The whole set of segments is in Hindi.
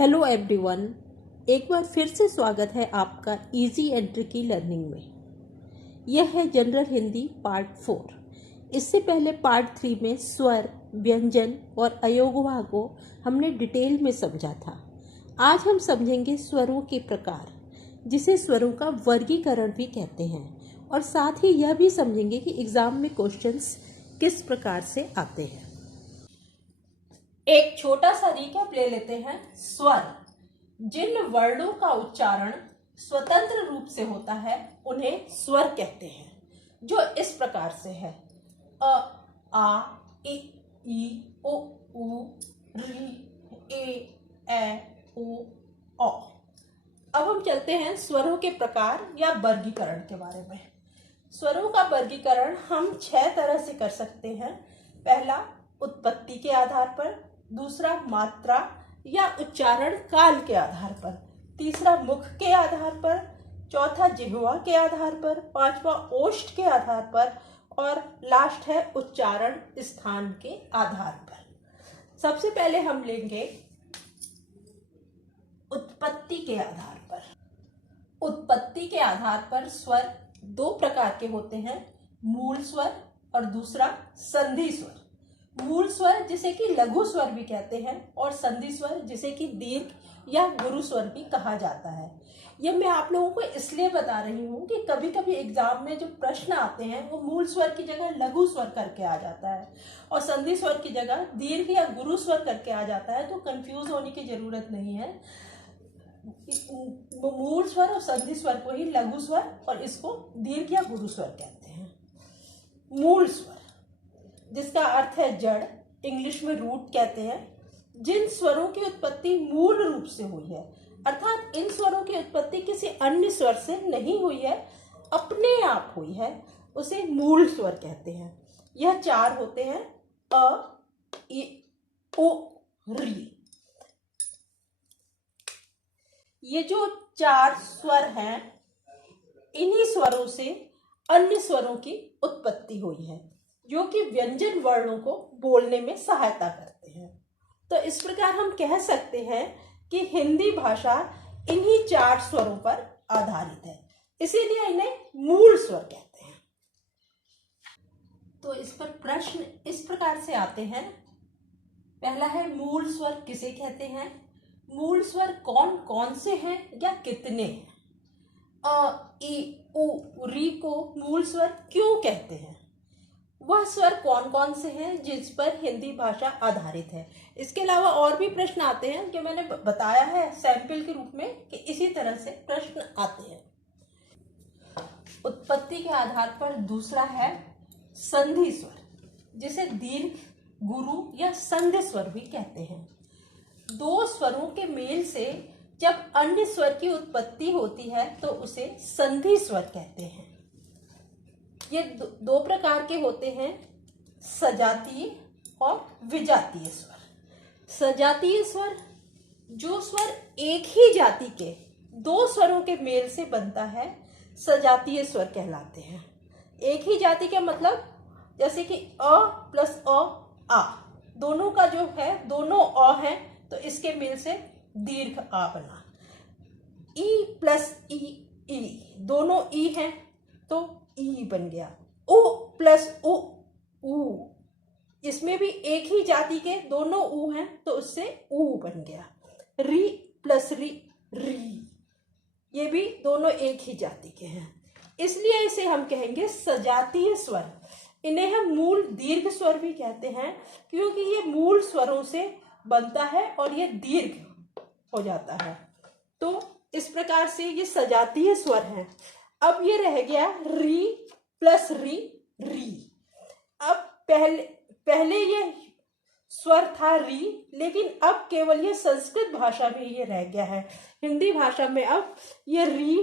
हेलो एवरीवन, एक बार फिर से स्वागत है आपका इजी एंट्री की लर्निंग में। यह है जनरल हिंदी पार्ट 4। इससे पहले पार्ट 3 में स्वर, व्यंजन और अयोगवा को हमने डिटेल में समझा था। आज हम समझेंगे स्वरों के प्रकार, जिसे स्वरों का वर्गीकरण भी कहते हैं, और साथ ही यह भी समझेंगे कि एग्जाम में क्वेश्चंस किस प्रकार से आते हैं। एक छोटा सा रिकैप ले लेते हैं। स्वर, जिन वर्णों का उच्चारण स्वतंत्र रूप से होता है उन्हें स्वर कहते हैं, जो इस प्रकार से है: अ, आ, ई, ओ, उ, री, ए, ओ, औ। अब हम चलते हैं स्वरों के प्रकार या वर्गीकरण के बारे में। स्वरों का वर्गीकरण हम 6 तरह से कर सकते हैं। पहला, उत्पत्ति के आधार पर। दूसरा, मात्रा या उच्चारण काल के आधार पर। तीसरा, मुख के आधार पर। चौथा, जिह्वा के आधार पर। पांचवा, ओष्ठ के आधार पर। और लास्ट है उच्चारण स्थान के आधार पर। सबसे पहले हम लेंगे उत्पत्ति के आधार पर। उत्पत्ति के आधार पर स्वर 2 प्रकार के होते हैं: मूल स्वर और दूसरा संधि स्वर। मूल स्वर जिसे कि लघु स्वर भी कहते हैं, और संधि स्वर जिसे कि दीर्घ या गुरु स्वर भी कहा जाता है। यह मैं आप लोगों को इसलिए बता रही हूँ कि कभी कभी एग्जाम में जो प्रश्न आते हैं वो मूल स्वर की जगह लघु स्वर करके आ जाता है और संधि स्वर की जगह दीर्घ या गुरु स्वर करके आ जाता है। तो कंफ्यूज होने की जरूरत नहीं है। मूल स्वर और संधि स्वर को ही लघु स्वर और इसको दीर्घ या गुरु स्वर कहते हैं। मूल स्वर, जिसका अर्थ है जड़, इंग्लिश में रूट कहते हैं, जिन स्वरों की उत्पत्ति मूल रूप से हुई है, अर्थात इन स्वरों की उत्पत्ति किसी अन्य स्वर से नहीं हुई है, अपने आप हुई है, उसे मूल स्वर कहते हैं। यह 4 होते हैं: अ, ई, ओ, री। ये जो 4 स्वर हैं, इन्हीं स्वरों से अन्य स्वरों की उत्पत्ति हुई है, जो कि व्यंजन वर्णों को बोलने में सहायता करते हैं। तो इस प्रकार हम कह सकते हैं कि हिंदी भाषा इन्हीं 4 स्वरों पर आधारित है, इसीलिए इन्हें मूल स्वर कहते हैं। तो इस पर प्रश्न इस प्रकार से आते हैं। पहला है, मूल स्वर किसे कहते हैं? मूल स्वर कौन कौन से हैं या कितने हैं? अ, ई, उ, री को मूल स्वर क्यों कहते हैं? वह स्वर कौन कौन से हैं जिस पर हिंदी भाषा आधारित है? इसके अलावा और भी प्रश्न आते हैं जो मैंने बताया है सैंपल के रूप में कि इसी तरह से प्रश्न आते हैं। उत्पत्ति के आधार पर दूसरा है संधि स्वर, जिसे दीर्घ, गुरु या संध्य स्वर भी कहते हैं। 2 स्वरों के मेल से जब अन्य स्वर की उत्पत्ति होती है तो उसे संधि स्वर कहते हैं। ये 2 प्रकार के होते हैं: सजातीय और विजातीय स्वर। सजातीय स्वर, जो स्वर एक ही जाति के 2 स्वरों के मेल से बनता है, सजातीय स्वर कहलाते हैं। एक ही जाति के मतलब जैसे कि अ प्लस अ, आ, दोनों का जो है, दोनों अ हैं तो इसके मेल से दीर्घ आ बना। ई प्लस ई, ई, दोनों ई हैं तो ई बन गया। उ प्लस उ, उ, इसमें भी एक ही जाति के दोनों उ हैं तो उससे उ बन गया। री प्लस री, री, ये भी दोनों एक ही जाति के हैं, इसलिए इसे हम कहेंगे सजातीय स्वर। इन्हें हम मूल दीर्घ स्वर भी कहते हैं, क्योंकि ये मूल स्वरों से बनता है और ये दीर्घ हो जाता है। तो इस प्रकार से ये सजातीय स्वर हैं। अब ये रह गया री प्लस री, री। अब पहले ये स्वर था री, लेकिन अब केवल ये संस्कृत भाषा में ये रह गया है। हिंदी भाषा में अब ये री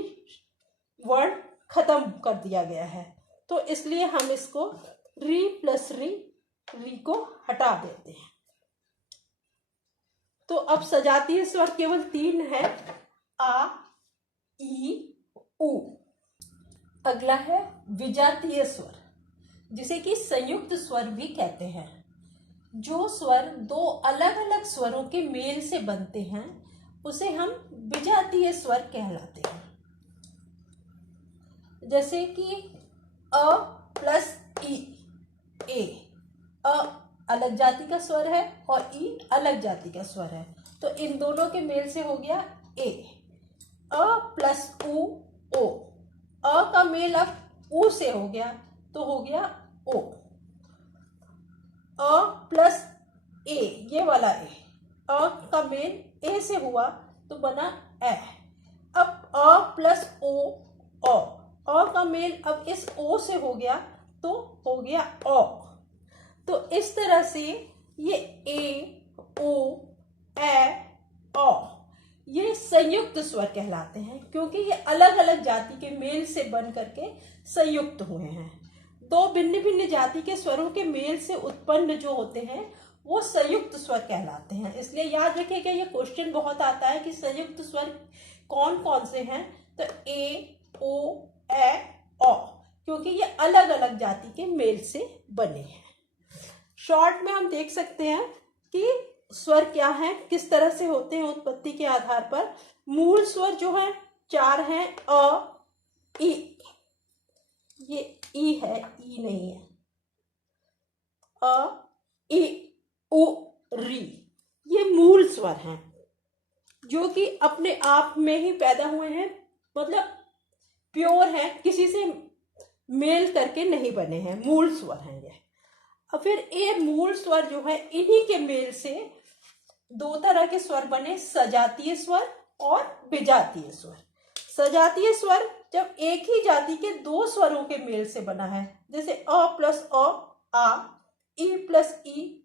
वर्ड खत्म कर दिया गया है, तो इसलिए हम इसको री प्लस री, री को हटा देते हैं। तो अब सजातीय स्वर केवल 3 है: आ, ई, उ। अगला है विजातीय स्वर, जिसे कि संयुक्त स्वर भी कहते हैं। जो स्वर 2 अलग अलग स्वरों के मेल से बनते हैं उसे हम विजातीय स्वर कहलाते हैं। जैसे कि अ प्लस ई, ए, अ अलग जाति का स्वर है और ई अलग जाति का स्वर है, तो इन दोनों के मेल से हो गया ए। अ प्लस उ, ओ, अ का मेल अब उ से हो गया तो हो गया ओ। अ प्लस ए, ये वाला ए, अ का मेल ए से हुआ तो बना ए। अब अ प्लस ओ, अ का मेल अब इस ओ से हो गया तो हो गया ओ। तो इस तरह से ये ए, ओ, ए, ओ ये संयुक्त स्वर कहलाते हैं, क्योंकि ये अलग अलग जाति के मेल से बन करके संयुक्त हुए हैं। दो भिन्न भिन्न जाति के स्वरों के मेल से उत्पन्न जो होते हैं वो संयुक्त स्वर कहलाते हैं। इसलिए याद रखिएगा, ये क्वेश्चन बहुत आता है कि संयुक्त स्वर कौन कौन से हैं, तो ए, ओ, ए, ओ, क्योंकि ये अलग अलग जाति के मेल से बने हैं। शॉर्ट में हम देख सकते हैं कि स्वर क्या है, किस तरह से होते हैं उत्पत्ति के आधार पर। मूल स्वर जो है 4 हैं, अ, ई, ये ई है, ई नहीं है, अ, ई, उ, री, ये मूल स्वर हैं जो कि अपने आप में ही पैदा हुए हैं, मतलब प्योर है, किसी से मेल करके नहीं बने हैं, मूल स्वर हैं ये। और फिर ये मूल स्वर जो है, इन्हीं के मेल से दो तरह के स्वर बने, सजातीय स्वर और विजातीय स्वर। सजातीय स्वर जब एक ही जाति के दो स्वरों के मेल से बना है, जैसे अ प्लस अ, आ, ई प्लस ई,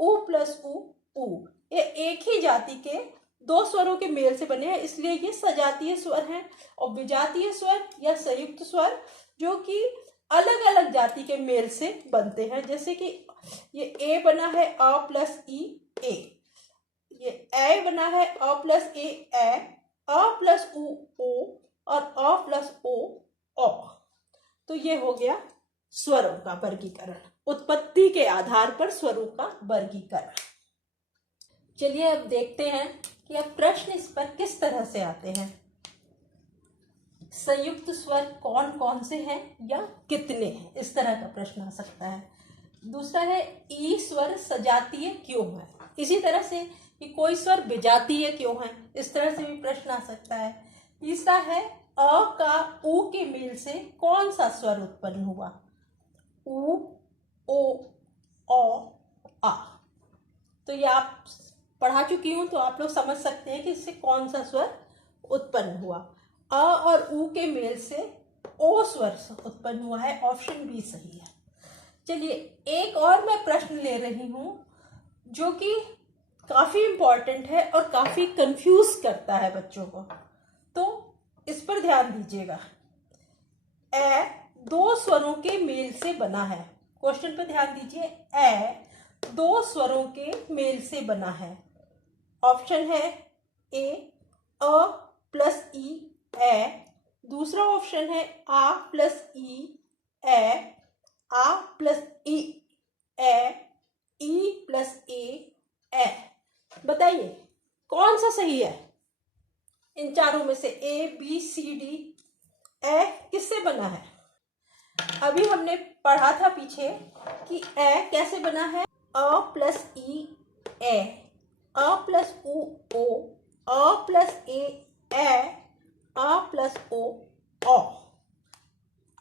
उ प्लस उ, ये एक ही जाति के दो स्वरों के मेल से बने हैं, इसलिए ये सजातीय स्वर हैं। और विजातीय स्वर या संयुक्त स्वर जो कि अलग अलग जाति के मेल से बनते हैं, जैसे कि ये ए बना है अ प्लस ई, ए, ये ए बना है अ प्लस ए, अ प्लस उ, ओ, और अ प्लस ओ। तो ये हो गया स्वरों का वर्गीकरण, उत्पत्ति के आधार पर स्वरों का वर्गीकरण। चलिए अब देखते हैं कि अब प्रश्न इस पर किस तरह से आते हैं। संयुक्त स्वर कौन कौन से हैं या कितने हैं, इस तरह का प्रश्न आ सकता है। दूसरा है ई स्वर सजातीय क्यों है, इसी तरह से कि कोई स्वर विजातीय क्यों है, इस तरह से भी प्रश्न आ सकता है। तीसरा है अ का उ के मेल से कौन सा स्वर उत्पन्न हुआ, उ, ओ, आ। तो ये आप पढ़ा चुकी हूं, तो आप लोग समझ सकते हैं कि इससे कौन सा स्वर उत्पन्न हुआ। अ और उ के मेल से ओ स्वर उत्पन्न हुआ है, ऑप्शन बी सही है। चलिए एक और मैं प्रश्न ले रही हूं जो कि काफी इंपॉर्टेंट है और काफी कंफ्यूज करता है बच्चों को, तो इस पर ध्यान दीजिएगा। ए दो स्वरों के मेल से बना है, क्वेश्चन पर ध्यान दीजिए। ए दो स्वरों के मेल से बना है, ऑप्शन है ए अ प्लस ई, ए, दूसरा ऑप्शन है आ प्लस ई, ए, आ प्लस ई, ई प्लस ए। बताइए कौन सा सही है इन चारों में से, ए, बी, सी, डी, ए किससे बना है। अभी हमने पढ़ा था पीछे कि ए कैसे बना है, अ प्लस ई, ए, अ प्लस उ, ओ, अ प्लस ए, अ प्लस ओ।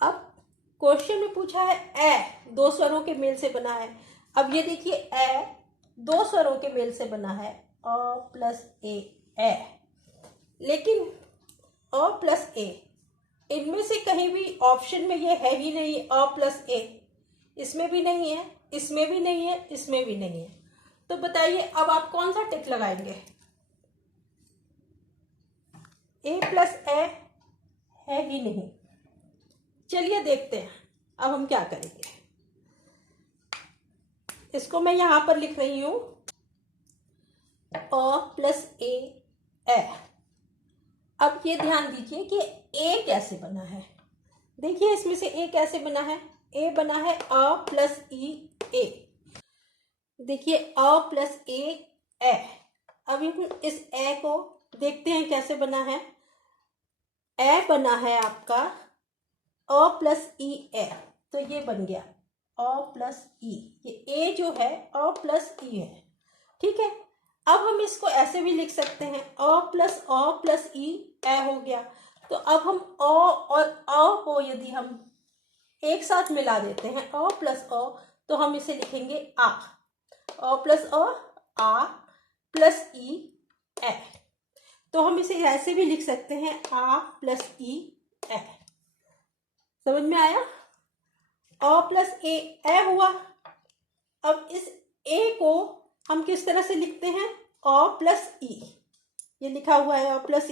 अब क्वेश्चन में पूछा है ए दो स्वरों के मेल से बना है। अब ये देखिए ए दो स्वरों के मेल से बना है, अ प्लस ए, लेकिन अ प्लस ए, इनमें से कहीं भी ऑप्शन में ये है ही नहीं अ प्लस ए, इसमें भी नहीं है, इसमें भी नहीं है, इसमें भी नहीं है। तो बताइए अब आप कौन सा टिक लगाएंगे, ए प्लस ए है ही नहीं। चलिए देखते हैं अब हम क्या करेंगे। इसको मैं यहां पर लिख रही हूं अ प्लस ए। अब ये ध्यान दीजिए कि ए कैसे बना है। देखिए इसमें से ए कैसे बना है, ए बना है अ प्लस ई, ए। देखिए अ प्लस ए, अभी हम इस ए को देखते हैं कैसे बना है। ए बना है आपका अ प्लस ई ए, तो ये बन गया अ प्लस ई। ये ए जो है अ प्लस ई है, ठीक है। अब हम इसको ऐसे भी लिख सकते हैं अ प्लस ई ए हो गया। तो अब हम अ और अ को यदि हम एक साथ मिला देते हैं अ प्लस अ, तो हम इसे लिखेंगे आ प्लस आ प्लस ई ए। तो हम इसे ऐसे भी लिख सकते हैं आ प्लस ई ए। समझ में आया? अ प्लस ए हुआ। अब इस ए को हम किस तरह से लिखते हैं? अ प्लस ई, ये लिखा हुआ है अ प्लस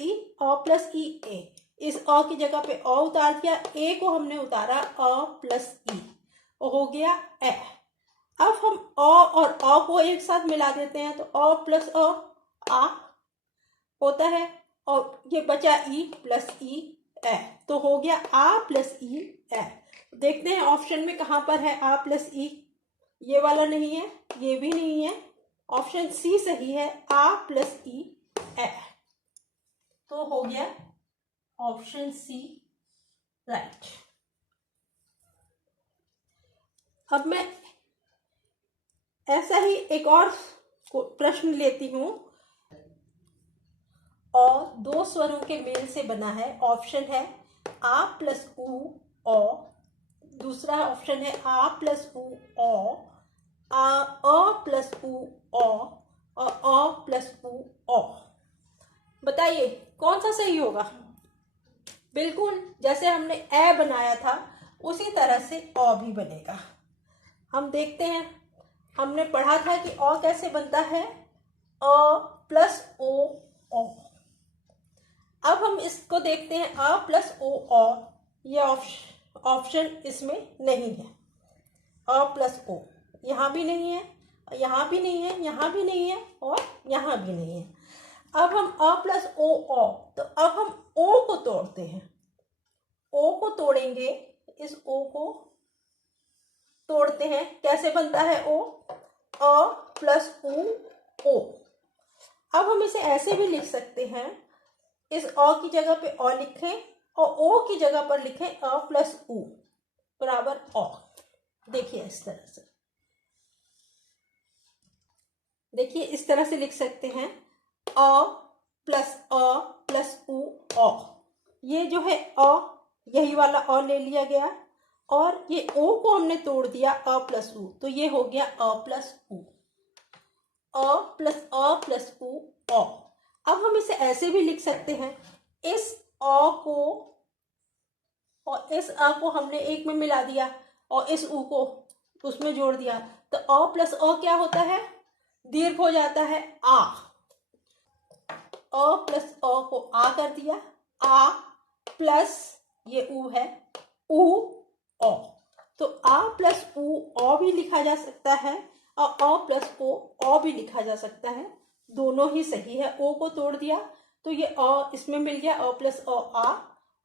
ई ए। इस अ की जगह पे अ उतार दिया, ए को हमने उतारा अ प्लस ई, हो गया ए। अब हम अ और अ को एक साथ मिला देते हैं तो अ प्लस आ होता है, और ये बचा ई प्लस ई ए, तो हो गया आ प्लस ई ए। देखते हैं ऑप्शन में कहाँ पर है आ प्लस ई। ये वाला नहीं है, ये भी नहीं है, ऑप्शन सी सही है, आ प्लस ई ए। तो हो गया ऑप्शन सी राइट। अब मैं ऐसा ही एक और प्रश्न लेती हूं, और दो स्वरों के मेल से बना है। ऑप्शन है आ प्लस उ ओ, दूसरा ऑप्शन है आ प्लस उ ओ, अ प्लस उ ओ और अ प्लस उ ओ। बताइए कौन सा सही होगा? बिल्कुल जैसे हमने ए बनाया था उसी तरह से अ भी बनेगा। हम देखते हैं, हमने पढ़ा था कि अ कैसे बनता है, अ प्लस ओ ओ। अब हम इसको देखते हैं अ प्लस ओ ओ, ये ऑप्शन इसमें नहीं है। अ प्लस ओ यहाँ भी नहीं है, यहाँ भी नहीं है, यहाँ भी नहीं है, और यहाँ भी नहीं है। अब हम अ प्लस ओ ओ, तो अब हम ओ को तोड़ते हैं। ओ को तोड़ेंगे, इस ओ को तोड़ते हैं, कैसे बनता है ओ, अ प्लस उ ओ। अब हम इसे ऐसे भी लिख सकते हैं, इस अ की जगह पे अ लिखें और ओ की जगह पर लिखें अ प्लस उ बराबर अ। देखिए इस तरह से, देखिए इस तरह से लिख सकते हैं अ प्लस उ अ। ये जो है अ, यही वाला अ ले लिया गया, और ये ओ को हमने तोड़ दिया अ प्लस उ, तो ये हो गया अ प्लस उ, अ प्लस उ अ। अब हम इसे ऐसे भी लिख सकते हैं, इस अ को और इस अ को हमने एक में मिला दिया और इस उ को उसमें जोड़ दिया, तो अ प्लस अ क्या होता है? दीर्घ हो जाता है आ। अ प्लस अ को आ कर दिया, आ प्लस ये उ है उ अ। तो आ प्लस उ अ भी लिखा जा सकता है और अ प्लस ओ अ भी लिखा जा सकता है, दोनों ही सही है। ओ को तोड़ दिया तो ये अ इसमें मिल गया, अ प्लस अ आ,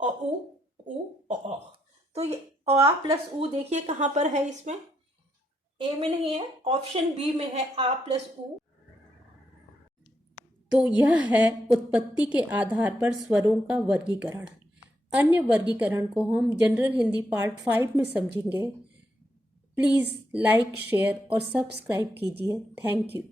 और उ अ। तो ये आ प्लस उ देखिए कहाँ पर है, इसमें ए में नहीं है, ऑप्शन बी में है आ प्लस उ। तो यह है उत्पत्ति के आधार पर स्वरों का वर्गीकरण। अन्य वर्गीकरण को हम जनरल हिंदी पार्ट 5 में समझेंगे। प्लीज़ लाइक, शेयर और सब्सक्राइब कीजिए। Thank you.